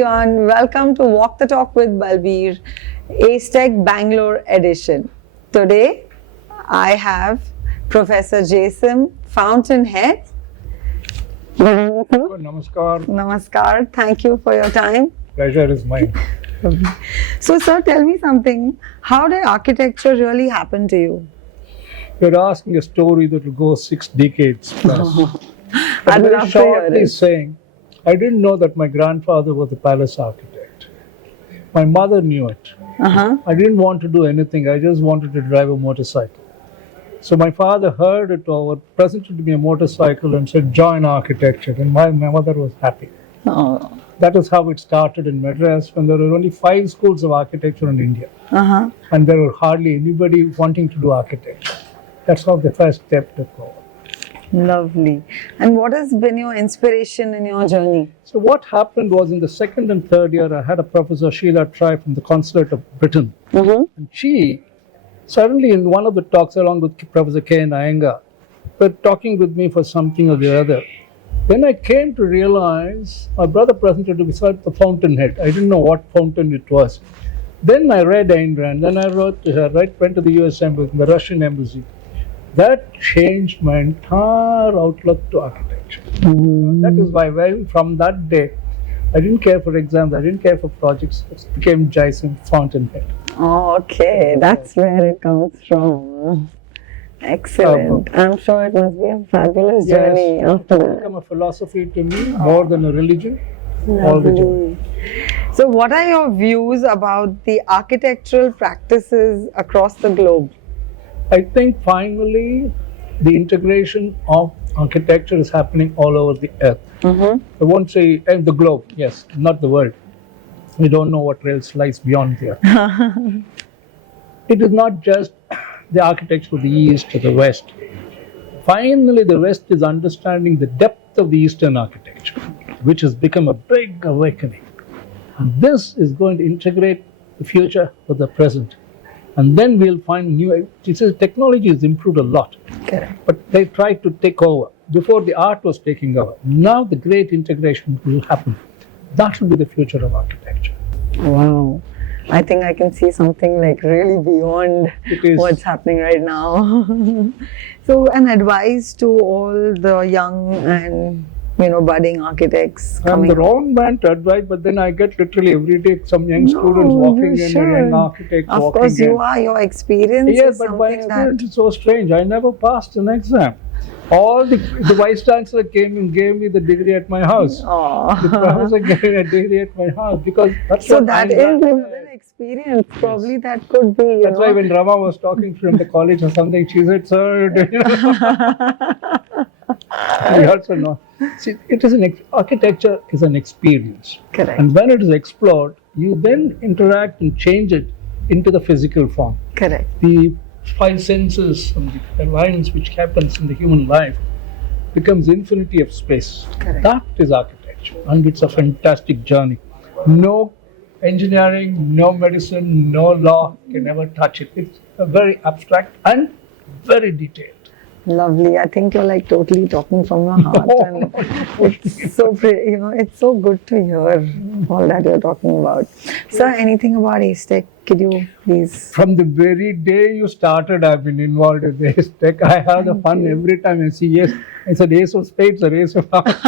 everyone, welcome to Walk the Talk with Balbir, Ace Tech Bangalore edition. Today I have Professor Jason Fountainhead. Namaskar. Namaskar, thank you for your time. Pleasure is mine. So sir, tell me something, how did architecture really happen to you? You're asking a story that will go 6 decades plus. I'd Very love to hear shortly it. saying, I didn't know that my grandfather was a palace architect. My mother knew it. I didn't want to do anything. I just wanted to drive a motorcycle. So my father heard it over, presented me a motorcycle and said, join architecture. And my mother was happy. Oh. That is how it started in Madras when there were only 5 schools of architecture in India. And there were hardly anybody wanting to do architecture. That's how the first step took over. Lovely. And what has been your inspiration in your journey? So what happened was in the second and third year, I had a Professor Sheila Try from the Consulate of Britain. And she suddenly in one of the talks along with Professor K. N. Iyengar, were talking with me for something or the other. Then I came to realize my brother presented to me the Fountainhead. I didn't know what fountain it was. Then I read Ayn Rand. Then I wrote to her, went to the US Embassy, the Russian Embassy. That changed my entire outlook to architecture. That is why from that day, I didn't care for exams, I didn't care for projects. It became Jason Fountainhead. Okay, that's where it comes from. Excellent. I'm sure it must be a fabulous journey after It's that. become a philosophy to me more than a religion. All the journey. So what are your views about the architectural practices across the globe? I think finally the integration of architecture is happening all over the earth. I won't say the globe, yes, not the world. We don't know what else lies beyond there. It is not just the architecture of the East or the West. Finally, the West is understanding the depth of the Eastern architecture, which has become a big awakening. And this is going to integrate the future with the present. And then we'll find new. Technology has improved a lot, Correct. but they tried to take over. Before the art was taking over. Now the great integration will happen. That will be the future of architecture. Wow. I think I can see something like really beyond It is. what's happening right now. So an advice to all the young and budding architects I'm coming the wrong man to advise, but then I get literally every day some young students walking in, a young architect Of walking course, in. you are. Your experience Yes, is but my something that... experience is so strange. I never passed an exam. All the vice chancellor came and gave me the degree at my house. Aw. The professor gave me a degree at my house because that's So what that I is learned. an experience. Probably that could be, That's why when Rama was talking from the college or something, she said, sir, do you know? We also know. See, it is architecture is an experience. Correct. And when it is explored, you then interact and change it into the physical form. Correct. The 5 senses and the alliance which happens in the human life becomes infinity of space. Correct. That is architecture, and it's a fantastic journey. No engineering, no medicine, no law can ever touch it. It's a very abstract and very detailed. Lovely. I think you're like totally talking from your heart, and it's so pretty. It's so good to hear all that you're talking about. Sir, anything about Ace Tech? Could you please? From the very day you started, I've been involved in Ace Tech. I have the fun every time I see Ace. It's an Ace of Spades or Ace of Hearts.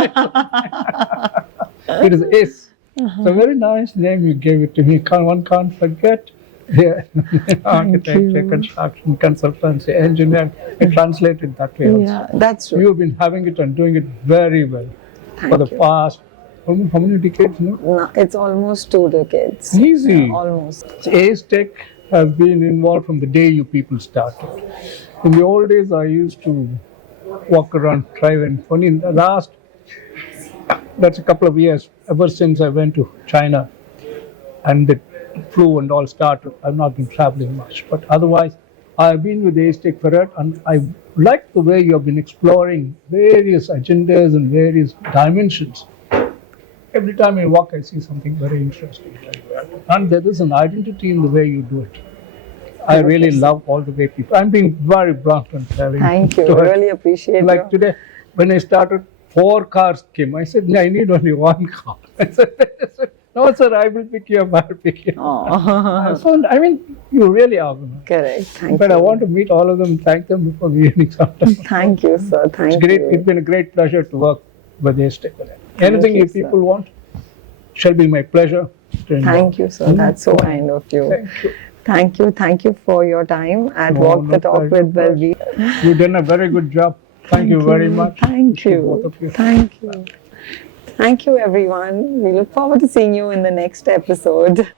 It is Ace. It's a very nice name you gave it to me. One can't forget. Yeah. Architecture, construction, consultancy, engineering. I translate it that way also. Yeah, that's true. You've been having it and doing it very well for the Thank you. past, how many decades now? No, it's almost 2 decades. Easy. Yeah, almost. Ace Tech has been involved from the day you people started. In the old days, I used to walk around, drive, and only in the last, that's a couple of years, ever since I went to China and the flu and all started, I've not been traveling much. But otherwise, I've been with Ace Tech for it, and I like the way you have been exploring various agendas and various dimensions. Every time I walk, I see something very interesting. And there is an identity in the way you do it. I really love all the way people. I'm being very blunt and telling. Thank you. to it. Really appreciate Like you. today, when I started, 4 cars came. I said, I need only 1 car. I said, No, sir, I will pick you up. I'll pick you up. Oh, So, I mean, you really are. correct. Thank But you. I want to meet all of them, thank them before the evening sometime. Thank you, sir. Thank It's great. you. It's been a great pleasure to work with this. Anything you, you people want, shall be my pleasure. Thank you, sir. That's so kind of you. Thank you. Thank you. Thank you for your time at No, Walk the no Talk pleasure, with Balveer. You've done a very good job. Thank you very much. Thank To both you. of you. Thank you. Thank you, everyone. We look forward to seeing you in the next episode.